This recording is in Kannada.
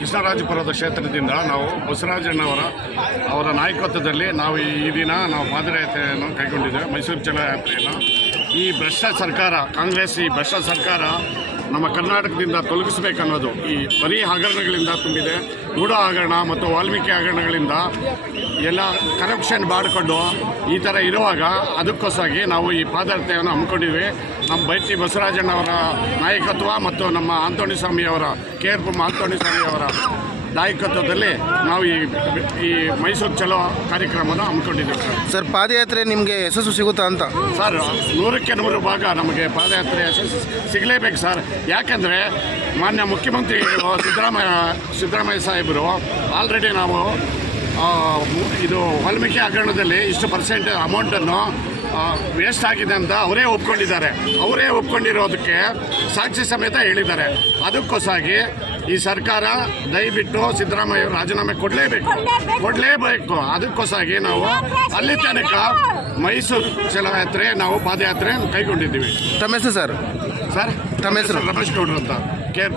ಕೃಷ್ಣರಾಜಪುರದ ಕ್ಷೇತ್ರದಿಂದ ನಾವು ಬಸವರಾಜಣ್ಣವರ ನಾಯಕತ್ವದಲ್ಲಿ ನಾವು ಈ ದಿನ ನಾವು ಪಾದಯಾತ್ರೆಯನ್ನು ಕೈಗೊಂಡಿದ್ದೇವೆ. ಮೈಸೂರು ಚಲೋ ಯಾತ್ರೆಯನ್ನು ಈ ಭ್ರಷ್ಟ ಸರ್ಕಾರ, ಕಾಂಗ್ರೆಸ್ ಈ ಭ್ರಷ್ಟ ಸರ್ಕಾರ ನಮ್ಮ ಕರ್ನಾಟಕದಿಂದ ತೊಲಗಿಸಬೇಕನ್ನೋದು ಈ ಬರೀ ಹಗರಣಗಳಿಂದ ತುಂಬಿದೆ. ಗೂಢ ಹಗರಣ ಮತ್ತು ವಾಲ್ಮೀಕಿ ಹಗರಣಗಳಿಂದ ಎಲ್ಲ ಕರಪ್ಷನ್ ಮಾಡಿಕೊಂಡು ಈ ಥರ ಇರುವಾಗ ಅದಕ್ಕೋಸ್ಕರ ನಾವು ಈ ಪಾದಯಾತ್ರೆಯನ್ನು ಹಮ್ಮಿಕೊಂಡಿದ್ವಿ. ನಮ್ಮ ಬೈತಿ ಬಸವರಾಜಣ್ಣವರ ನಾಯಕತ್ವ ಮತ್ತು ನಮ್ಮ ಆಂತೋಣಿ ಸ್ವಾಮಿಯವರ KR ಆಂತೋಣಿ ಸ್ವಾಮಿಯವರ ನಾಯಕತ್ವದಲ್ಲಿ ನಾವು ಈ ಮೈಸೂರು ಚಲೋ ಕಾರ್ಯಕ್ರಮವನ್ನು ಹಮ್ಮಿಕೊಂಡಿದ್ದೇವೆ. ಸರ್, ಪಾದಯಾತ್ರೆ ನಿಮಗೆ ಯಶಸ್ಸು ಸಿಗುತ್ತಾ ಅಂತ? ಸರ್, 100ಕ್ಕೆ 100 ಭಾಗ ನಮಗೆ ಪಾದಯಾತ್ರೆ ಯಶಸ್ಸು ಸಿಗಲೇಬೇಕು ಸರ್. ಯಾಕೆಂದರೆ ಮಾನ್ಯ ಮುಖ್ಯಮಂತ್ರಿ ಸಿದ್ದರಾಮಯ್ಯ ಸಾಹೇಬರು ಆಲ್ರೆಡಿ ನಾವು ಇದು ವಾಲ್ಮೀಕಿ ಹಗರಣದಲ್ಲಿ ಇಷ್ಟು % ಅಮೌಂಟನ್ನು ವೇಸ್ಟ್ ಆಗಿದೆ ಅಂತ ಅವರೇ ಒಪ್ಕೊಂಡಿದ್ದಾರೆ. ಅವರೇ ಒಪ್ಕೊಂಡಿರೋದಕ್ಕೆ ಸಾಕ್ಷಿ ಸಮೇತ ಹೇಳಿದ್ದಾರೆ. ಅದಕ್ಕೋಸ್ಕರ ಈ ಸರ್ಕಾರ ದಯವಿಟ್ಟು ಸಿದ್ದರಾಮಯ್ಯ ರಾಜೀನಾಮೆ ಕೊಡಲೇಬೇಕು. ಅದಕ್ಕೋಸ್ಕರ ನಾವು ಅಲ್ಲಿ ತನಕ ಮೈಸೂರು ಚಲೋ ಯಾತ್ರೆ ನಾವು ಪಾದಯಾತ್ರೆ ಕೈಗೊಂಡಿದ್ದೀವಿ. ತಮ್ಮ ಹೆಸರು ಸರ್? ತಮ್ಮ ಹೆಸರು ರಮೇಶ್ ಗೌಡ್ರು ಅಂತ, KR.